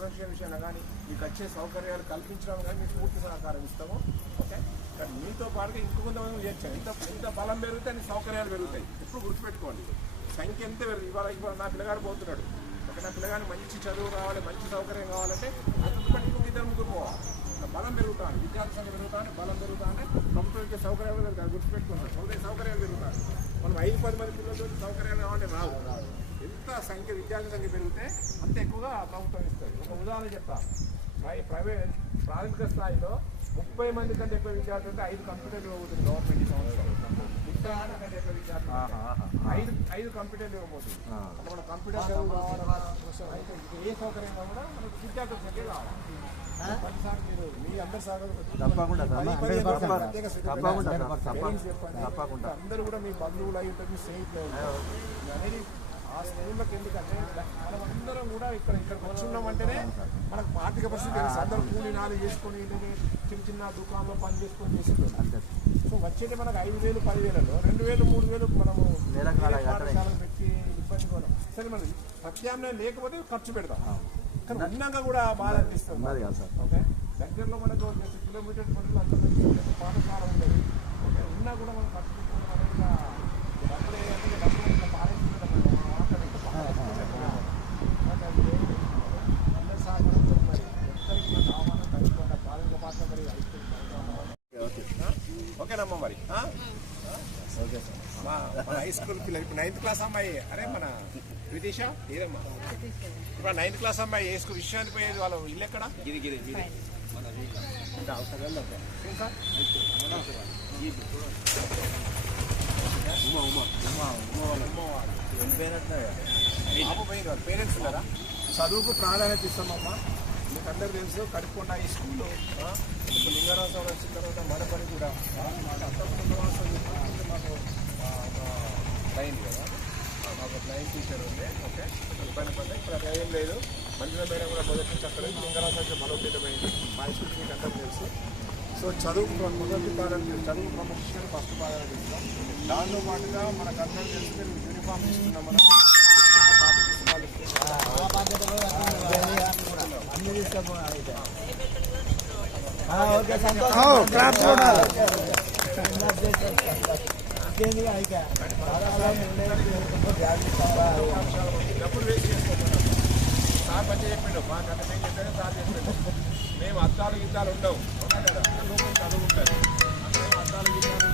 Production విషయంలో కానీ మీకు వచ్చే సౌకర్యాలు కల్పించడం కానీ మీకు పూర్తి సహకారం ఇస్తాము. ఓకే, కానీ మీతో పాటుగా ఇంకొంతమంది చేర్చాను. ఇంత బలం పెరిగితే అన్ని సౌకర్యాలు పెరుగుతాయి. ఎప్పుడు గుర్తుపెట్టుకోండి, సంఖ్య ఎంత పెరుగుతుంది. ఇవాళ నా పిల్లగాడు పోతున్నాడు, ఓకే, నా పిల్లగాని మంచి చదువు కావాలి, మంచి సౌకర్యం కావాలంటే అంతటి ఇంకొక ఇద్దరు ముగ్గురు పోవాలి. బలం పెరుగుతాను, విద్యార్థి సంఖ్య పెరుగుతాను, బలం పెరుగుతాను, ప్రభుత్వం సౌకర్యాలు పెరుగుతాయి. గుర్తుపెట్టుకుంటారు, సౌకర్యాలు పెరుగుతాయి. మనం 5-10 మంది పిల్లలతో సౌకర్యాలు కావాలంటే రావు. ఎంత సంఖ్య విద్యార్థి సంఖ్య పెరిగితే అంత ఎక్కువగా ప్రభుత్వం ఇస్తుంది. ఒక ఉదాహరణ చెప్తా, ప్రైవేట్ ప్రాథమిక స్థాయిలో 30 మంది కంటే ఎక్కువ విద్యార్థులు అంటే 5 కంప్యూటర్లు ఇవ్వబోతుంది గవర్నమెంట్ ఈ సంవత్సరం. 30 కంటే ఎక్కువ విద్యార్థులు 5 కంప్యూటర్లు ఇవ్వబోతుంది. అంటే మన కంప్యూటర్ అయితే ఏ సౌకర్యం కూడా మనకు విద్యార్థుల సంఖ్య కావాలి. ప్రతిసారి మీరు మీ అందరి అందరూ కూడా మీ బంధువులు అయి ఉంటుంది, మీ స్నేహితులు అనేది ఆ స్నేహితులకు. ఎందుకంటే మనం అందరం కూడా ఇక్కడికి వచ్చున్నామంటేనే మనకు ఆర్థిక పరిస్థితి అందరూ కూలి నాలు చేసుకొని చిన్న దుకాణంలో పని చేసుకొని చేసేది. సో వచ్చేది మనకు 5,000 10,000లో 2,000 3,000 మనము పాఠశాలను పెట్టి ఇబ్బంది కూడా. సరే మనం ప్రత్యామ్నాయం లేకపోతే ఖర్చు పెడతాం, కానీ ఉన్నాక కూడా బాధ అనిపిస్తుంది. ఓకే, దగ్గరలో మనకు కిలోమీటర్ పనులు అంత మంచి పాఠశాల ఉండేది. ఓకే, ఉన్నా కూడా మనం ఖర్చు పెట్టుకోవడం అనేది డబ్బులు డబ్బులు పారేసుకుంటాం. అందరి సహకారంతో మరి ఎక్కడికి మన ఆహ్వానం కలుపుకుంటా ప్రాథమిక పాత్ర మరి ఓకేనమ్మా. మరి ఓకే సార్, మన హై స్కూల్ పిల్లలు ఇప్పుడు 9th క్లాస్ అమ్మాయి, అరే మన విదిష ఏదమ్మా, ఇప్పుడు 9th క్లాస్ అమ్మాయి ఏ స్కూల్ విషయానికి పోయేది, వాళ్ళ ఇల్లు ఎక్కడ? గిరి పేరెంట్స్ ఉన్నారా? చదువుకు ప్రాధాన్యత ఇస్తామమ్మా. మీకు అందరూ తెలుసు కడుపుకొండ ఈ స్కూలు ఇప్పుడు లింగరాజు వచ్చిన తర్వాత మడపని కూడా మాకు లైన్ కదా, మాకు లైన్ టీచర్ ఉంది. ఓకే, ఇబ్బంది పడ్డా ఇప్పుడు అది ఏం లేదు. మంచిగా మేడం కూడా మొదటి నుంచి అక్కడ లింగరాజు అయితే బలోపేతమైంది. మా స్కూల్ మీకు అందరూ తెలుసు. సో చదువు మొదటి ప్రాధాన్యత, చదువు ప్రమోషన్ ఫస్ట్ ప్రాధాన్యత ఇస్తాం. దాంతో పాటుగా మనకు అందరూ తెలిసి యూనిఫామ్ ఇస్తున్నాం. మనం డబ్బులు వేస్ట్ చేసుకోకుండా సార్ పని చెప్పిండు, మాకంటే మేము చెప్పాను సార్ చెప్పిండు. మేము అద్దాలు గిద్దాలు ఉండవు కదా, చదువు ఉంటుంది. అద్దాలు గిద్దాలు